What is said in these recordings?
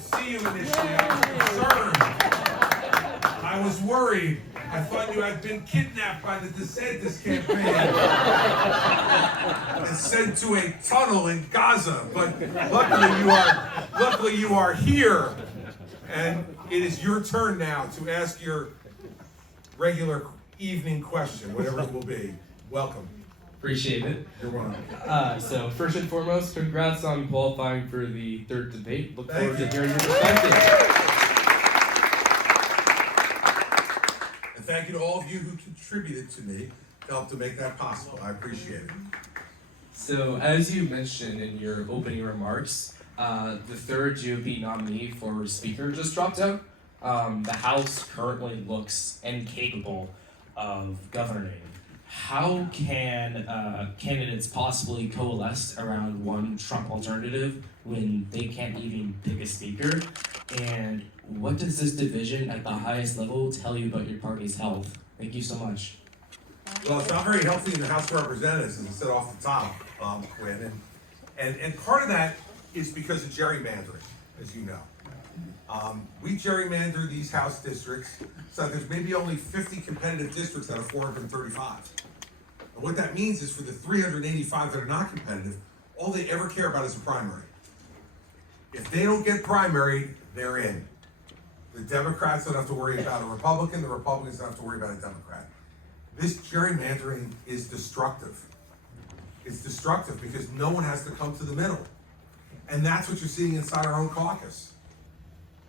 See you initially. I was concerned. I was worried. I thought you had been kidnapped by the DeSantis campaign and sent to a tunnel in Gaza. But luckily you are here, and it is your turn now to ask your regular evening question, whatever it will be. Welcome. Appreciate it. You're welcome. So first and foremost, congrats on qualifying for the third debate. Look forward to hearing your perspective. And thank you to all of you who contributed to me to help to make that possible. I appreciate it. So as you mentioned in your opening remarks, the third GOP nominee for Speaker just dropped out. The House currently looks incapable of governing. How can candidates possibly coalesce around one Trump alternative when they can't even pick a speaker? And what does this division at the highest level tell you about your party's health? Thank you so much. Well, it's not very healthy in the House of Representatives, as I said off the top, Quinn. And part of that is because of gerrymandering, as you know. We gerrymander these House districts so there's maybe only 50 competitive districts out of 435. And what that means is for the 385 that are not competitive, all they ever care about is a primary. If they don't get primary, they're in. The Democrats don't have to worry about a Republican, the Republicans don't have to worry about a Democrat. This gerrymandering is destructive. It's destructive because no one has to come to the middle. And that's what you're seeing inside our own caucus,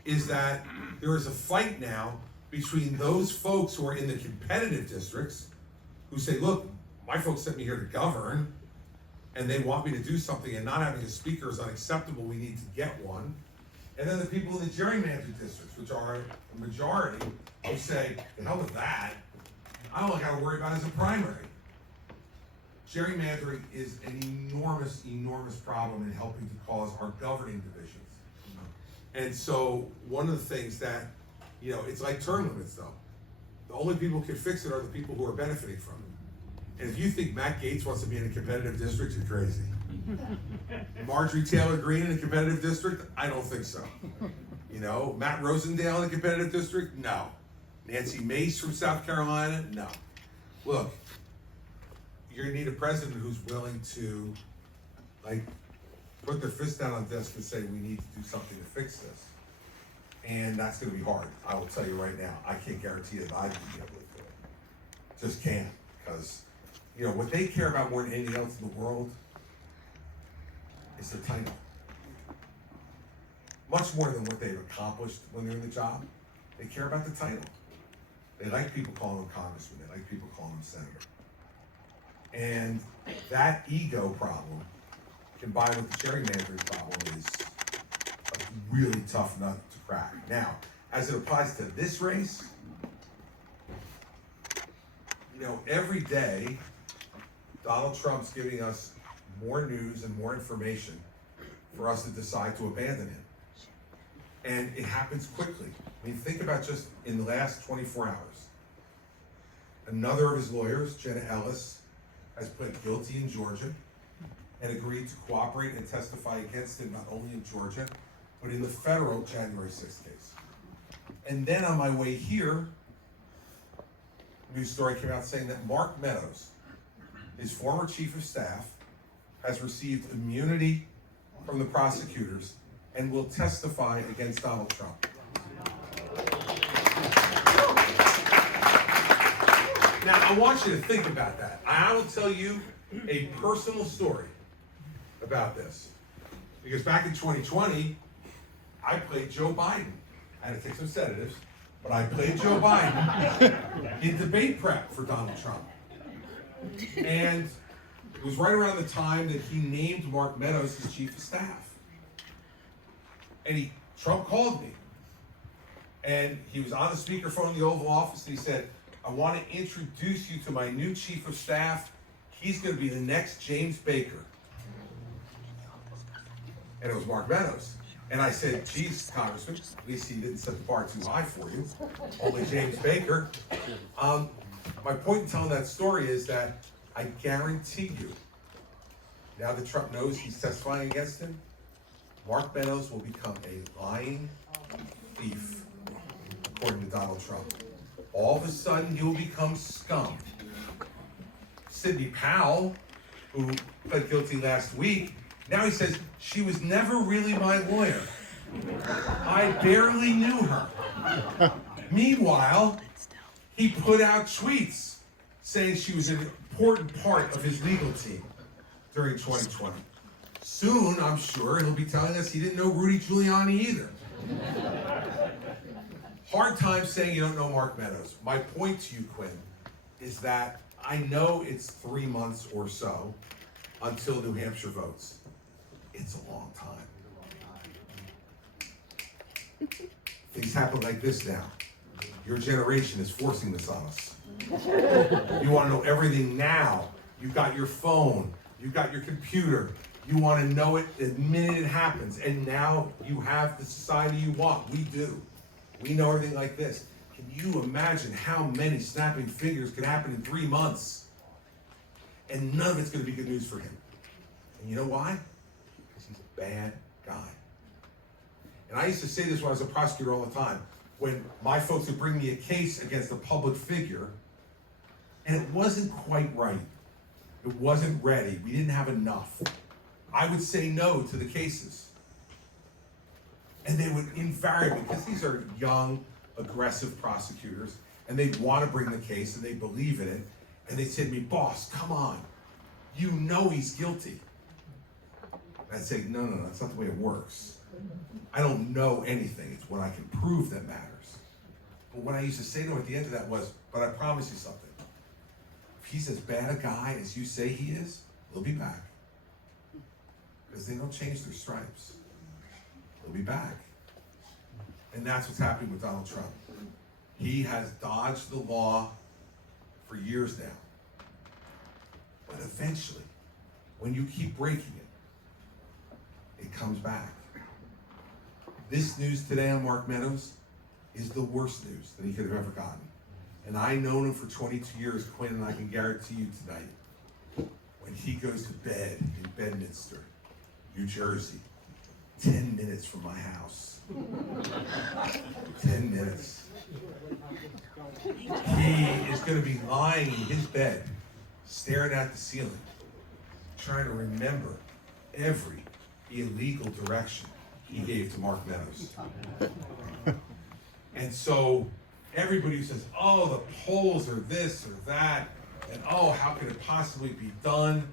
is that there is a fight now between those folks who are in the competitive districts who say, look, my folks sent me here to govern, and they want me to do something, and not having a speaker is unacceptable, we need to get one. And then the people in the gerrymandered districts, which are the majority, who say, the hell with that, I don't got to worry about it as a primary. Gerrymandering is an enormous, enormous problem in helping to cause our governing divisions. And so one of the things that, it's like term limits though. The only people who can fix it are the people who are benefiting from it. And if you think Matt Gaetz wants to be in a competitive district, you're crazy. Marjorie Taylor Greene in a competitive district? I don't think so. Matt Rosendale in a competitive district? No. Nancy Mace from South Carolina? No. Look, you're gonna need a president who's willing to, put their fist down on the desk and say, we need to do something to fix this. And that's gonna be hard. I will tell you right now, I can't guarantee that I can be able to do it. Just can't, because, what they care about more than anything else in the world is their title. Much more than what they've accomplished when they're in the job. They care about the title. They like people calling them congressman. They like people calling them senator. And that ego problem, combined with the gerrymandering problem, is a really tough nut to crack. Now, as it applies to this race, every day, Donald Trump's giving us more news and more information for us to decide to abandon him. And it happens quickly. I mean, think about just in the last 24 hours. Another of his lawyers, Jenna Ellis, has pled guilty in Georgia and agreed to cooperate and testify against him not only in Georgia, but in the federal January 6th case. And then on my way here, a news story came out saying that Mark Meadows, his former chief of staff, has received immunity from the prosecutors and will testify against Donald Trump. Now, I want you to think about that. I will tell you a personal story about this. Because back in 2020, I played Joe Biden. I had to take some sedatives, but I played Joe Biden in debate prep for Donald Trump. And it was right around the time that he named Mark Meadows his chief of staff. And Trump called me. And he was on the speakerphone in the Oval Office, and he said, I want to introduce you to my new chief of staff. He's going to be the next James Baker. And it was Mark Meadows. And I said, geez, Congressman, at least he didn't set the bar too high for you. Only James Baker. My point in telling that story is that I guarantee you, now that Trump knows he's testifying against him, Mark Meadows will become a lying thief, according to Donald Trump. All of a sudden, he will become scum. Sidney Powell, who pled guilty last week, now he says, she was never really my lawyer. I barely knew her. Meanwhile, he put out tweets saying she was an important part of his legal team during 2020. Soon, I'm sure, he'll be telling us he didn't know Rudy Giuliani either. Hard time saying you don't know Mark Meadows. My point to you, Quinn, is that I know it's 3 months or so until New Hampshire votes. It's a long time. Things happen like this now. Your generation is forcing this on us. You want to know everything now. You've got your phone. You've got your computer. You want to know it the minute it happens. And now you have the society you want. We do. We know everything like this. Can you imagine how many snapping fingers could happen in 3 months? And none of it's going to be good news for him. And you know why? Because he's a bad guy. And I used to say this when I was a prosecutor all the time. When my folks would bring me a case against a public figure, and it wasn't quite right. It wasn't ready. We didn't have enough. I would say no to the cases. And they would invariably, because these are young, aggressive prosecutors, and they'd want to bring the case, and they believe in it, and they'd say to me, boss, come on. You know he's guilty. And I'd say, no, that's not the way it works. I don't know anything. It's what I can prove that matters. But what I used to say to him at the end of that was, but I promise you something. If he's as bad a guy as you say he is, he'll be back. Because they don't change their stripes. He'll be back. And that's what's happening with Donald Trump. He has dodged the law for years now. But eventually, when you keep breaking it, it comes back. This news today on Mark Meadows is the worst news that he could have ever gotten. And I've known him for 22 years, Quinn, and I can guarantee you tonight, when he goes to bed in Bedminster, New Jersey, 10 minutes from my house. 10 minutes. He is going to be lying in his bed, staring at the ceiling, trying to remember every illegal direction he gave to Mark Meadows. And so everybody who says, oh, the polls are this or that, and oh, how could it possibly be done?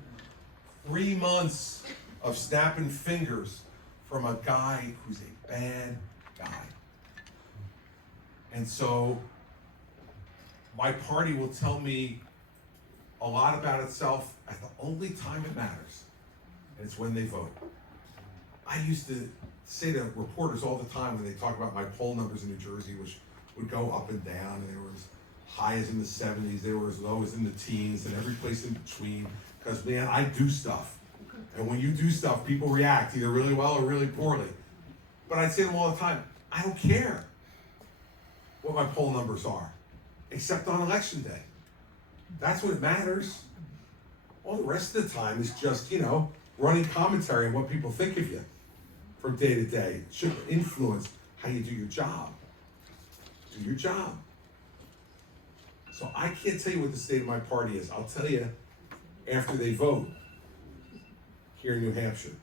3 months of snapping fingers from a guy who's a bad guy. And so my party will tell me a lot about itself at the only time it matters, and it's when they vote. I used to say to reporters all the time when they talk about my poll numbers in New Jersey, which would go up and down, and they were as high as in the 70s, they were as low as in the teens, and every place in between, because man, I do stuff. And when you do stuff, people react either really well or really poorly. But I'd say to them all the time, I don't care what my poll numbers are, except on election day. That's what matters. All the rest of the time is just, running commentary on what people think of you from day to day. It should influence how you do your job. Do your job. So I can't tell you what the state of my party is. I'll tell you after they vote here in New Hampshire,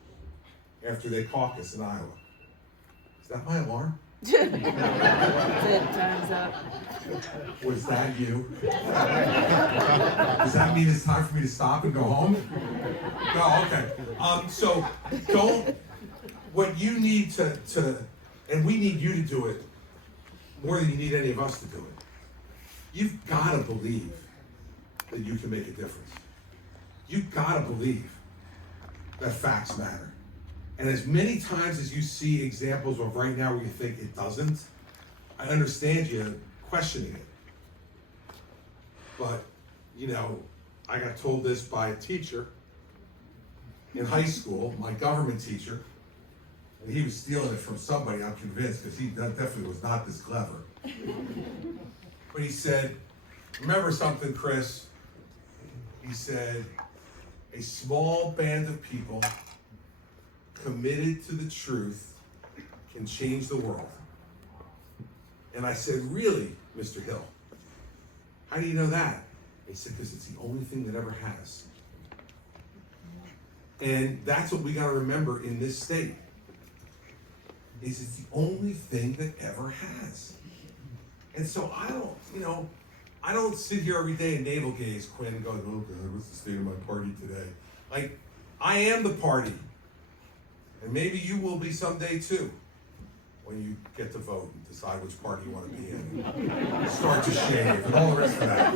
after they caucus in Iowa. Is that my alarm? Time's up. Was that you? Does that mean it's time for me to stop and go home? No, okay. So what you need to, and we need you to do it more than you need any of us to do it. You've got to believe that you can make a difference. You've got to believe that facts matter. And as many times as you see examples of right now where you think it doesn't, I understand you questioning it. But, I got told this by a teacher in high school, my government teacher, and he was stealing it from somebody, I'm convinced, because he definitely was not this clever. But he said, remember something, Chris? He said, a small band of people committed to the truth can change the world. And I said, really, Mr. Hill? How do you know that? He said, because it's the only thing that ever has. And that's what we got to remember in this state, is it's the only thing that ever has. And so I don't sit here every day and navel gaze, Quinn, and go, oh God, what's the state of my party today? Like, I am the party. And maybe you will be someday too, when you get to vote and decide which party you want to be in. And start to shave and all the rest of that.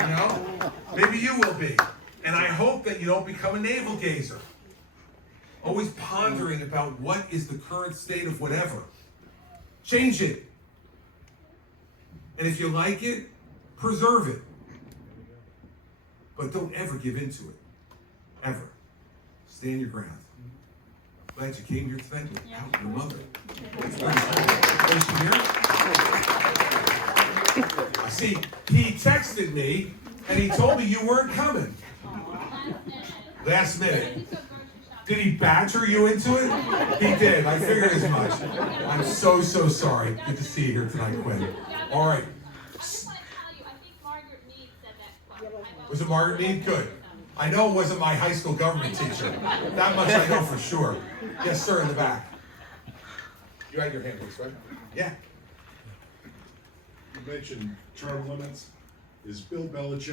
You know? Maybe you will be. And I hope that you don't become a navel gazer. Always pondering about what is the current state of whatever. Change it. And if you like it, preserve it. But don't ever give in to it. Ever. Stand your ground. Glad you came here today to help your mother. Is she here? I see, he texted me and he told me you weren't coming. Last minute. Did he badger you into it? He did. I figured as much. I'm so sorry. Good to see you here tonight, Quinn. All right. Was it Margaret Mead? Good. I know it wasn't my high school government teacher. That much I know for sure. Yes, sir, in the back. You had your hand raised, right? Yeah. You mentioned term limits. Is Bill Belichick